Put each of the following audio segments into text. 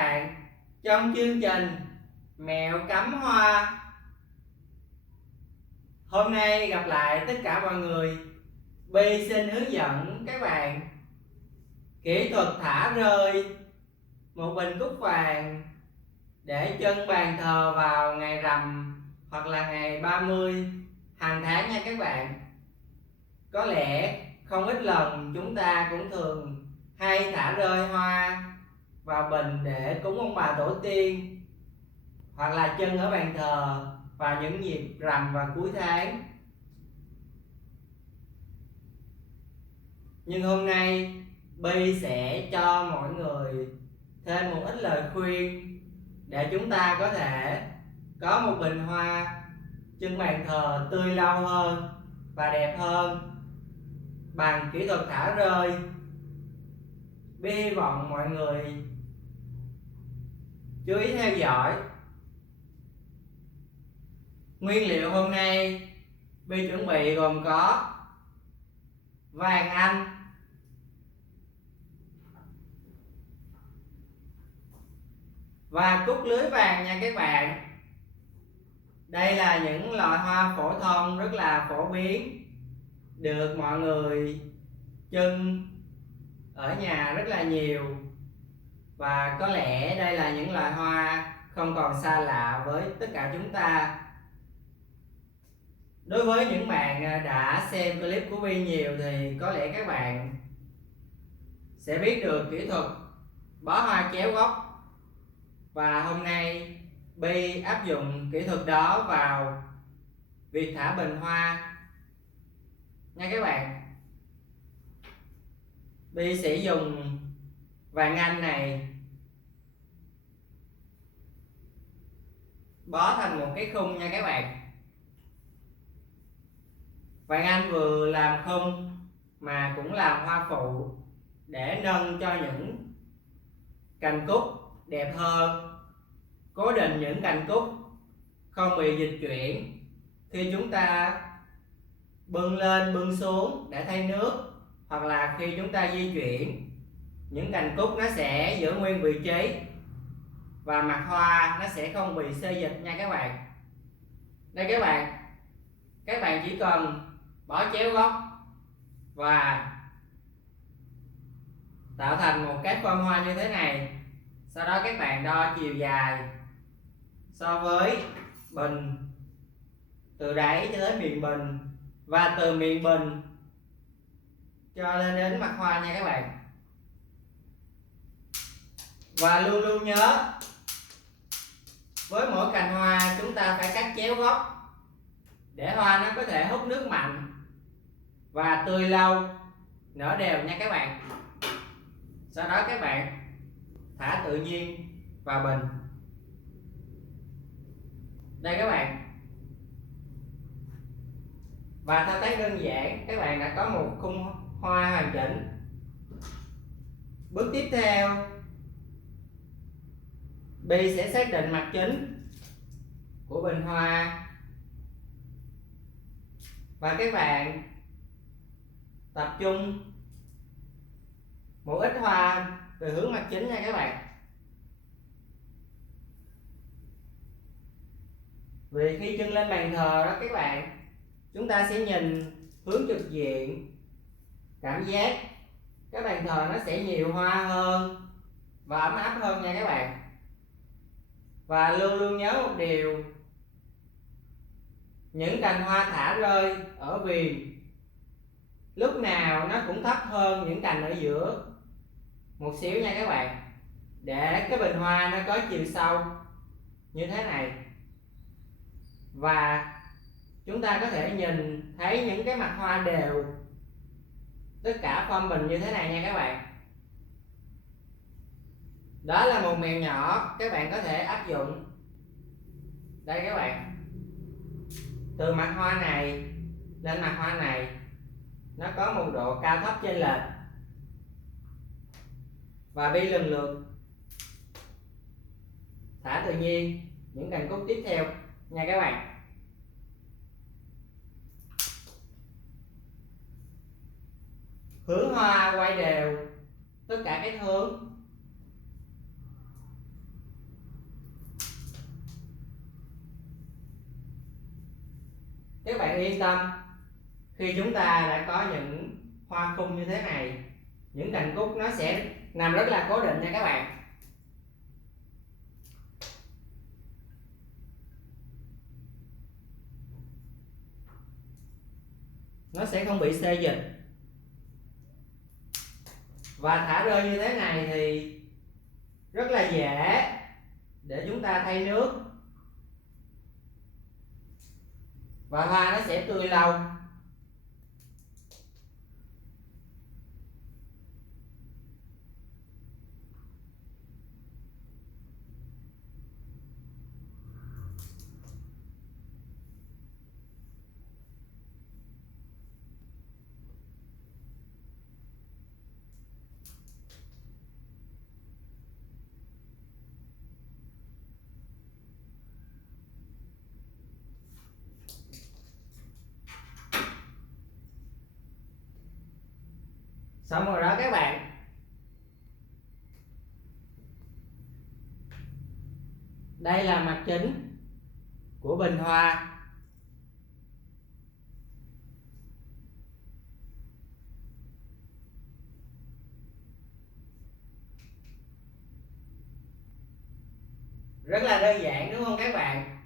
bạn trong chương trình Mẹo cắm hoa. Hôm nay gặp lại tất cả mọi người. Bi xin hướng dẫn các bạn kỹ thuật thả rơi một bình cúc vàng để trưng bàn thờ vào ngày rằm hoặc là ngày 30 hàng tháng nha các bạn. Có lẽ không ít lần chúng ta cũng thường hay thả rơi hoa vào bình để cúng ông bà tổ tiên hoặc là trưng ở bàn thờ vào những dịp rằm và cuối tháng. Nhưng hôm nay Bi sẽ cho mọi người thêm một ít lời khuyên để chúng ta có thể có một bình hoa trưng bàn thờ tươi lâu hơn và đẹp hơn bằng kỹ thuật thả rơi. Bi hy vọng mọi người chú ý theo dõi. Nguyên liệu hôm nay Bi chuẩn bị gồm có vàng Anh, và cúc lưới vàng nha các bạn. Đây là những loại hoa phổ thông rất là phổ biến, được mọi người trưng ở nhà rất là nhiều, và có lẽ đây là những loại hoa không còn xa lạ với tất cả chúng ta. Đối với những bạn đã xem clip của Bi nhiều thì có lẽ các bạn sẽ biết được kỹ thuật bó hoa chéo gốc, và hôm nay Bi áp dụng kỹ thuật đó vào việc thả bình hoa nha các bạn. Bi sẽ dùng vàng Anh này bó thành một cái khung nha các bạn. Vàng Anh vừa làm khung mà cũng làm hoa phụ để nâng cho những cành cúc đẹp hơn, cố định những cành cúc không bị dịch chuyển khi chúng ta bưng lên bưng xuống để thay nước, hoặc là khi chúng ta di chuyển, những cành cúc nó sẽ giữ nguyên vị trí và mặt hoa nó sẽ không bị xê dịch nha các bạn. Đây các bạn chỉ cần bó chéo gốc và tạo thành một cái form hoa như thế này. Sau đó các bạn đo chiều dài so với bình từ đáy cho tới miệng bình, và từ miệng bình cho lên đến mặt hoa nha các bạn. Và luôn luôn nhớ, với mỗi cành hoa chúng ta phải cắt chéo gốc để hoa nó có thể hút nước mạnh và tươi lâu, nở đều nha các bạn. Sau đó các bạn thả tự nhiên vào bình. Đây các bạn. Và thao tác đơn giản, các bạn đã có một khung hoa hoàn chỉnh. Bước tiếp theo, Bi sẽ xác định mặt chính của bình hoa, và các bạn tập trung một ít hoa về hướng mặt chính nha các bạn. Vì khi trưng lên bàn thờ đó các bạn, chúng ta sẽ nhìn hướng trực diện, cảm giác cái bàn thờ nó sẽ nhiều hoa hơn và ấm áp hơn nha các bạn. Và luôn luôn nhớ một điều, những cành hoa thả rơi ở viền lúc nào nó cũng thấp hơn những cành ở giữa một xíu nha các bạn, để cái bình hoa nó có chiều sâu như thế này, và chúng ta có thể nhìn thấy những cái mặt hoa đều tất cả form bình như thế này nha các bạn. Đó là một mẹo nhỏ các bạn có thể áp dụng. Đây các bạn, từ mặt hoa này lên mặt hoa này nó có một độ cao thấp chênh lệch, và Bi lần lượt thả tự nhiên những cành cúc tiếp theo nha các bạn. Hướng hoa quay đều tất cả các hướng. các bạn yên tâm, khi chúng ta đã có những hoa khung như thế này, những cành cúc nó sẽ nằm rất là cố định nha các bạn. Nó sẽ không bị xê dịch. Và thả rơi như thế này thì rất là dễ để chúng ta thay nước, và hoa nó sẽ tươi lâu. Xong rồi đó các bạn. Đây là mặt chính của bình hoa. Rất là đơn giản đúng không các bạn?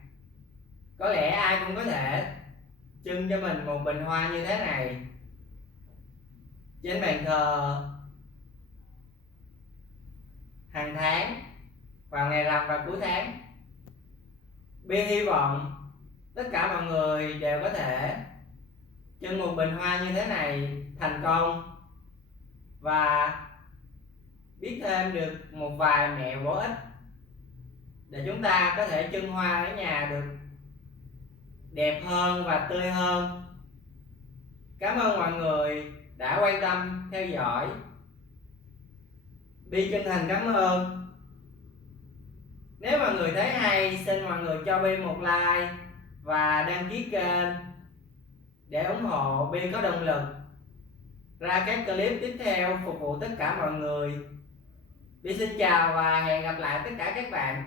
Có lẽ ai cũng có thể trưng cho mình một bình hoa như thế này trên bàn thờ hàng tháng, vào ngày rằm và cuối tháng. Bi hy vọng tất cả mọi người đều có thể trưng một bình hoa như thế này thành công, và biết thêm được một vài mẹo bổ ích để chúng ta có thể trưng hoa ở nhà được đẹp hơn và tươi hơn. Cảm ơn mọi người đã quan tâm theo dõi. Bi chân thành cảm ơn. Nếu mọi người thấy hay, xin mọi người cho Bi một like và đăng ký kênh để ủng hộ Bi có động lực ra các clip tiếp theo phục vụ tất cả mọi người. Bi xin chào và hẹn gặp lại tất cả các bạn.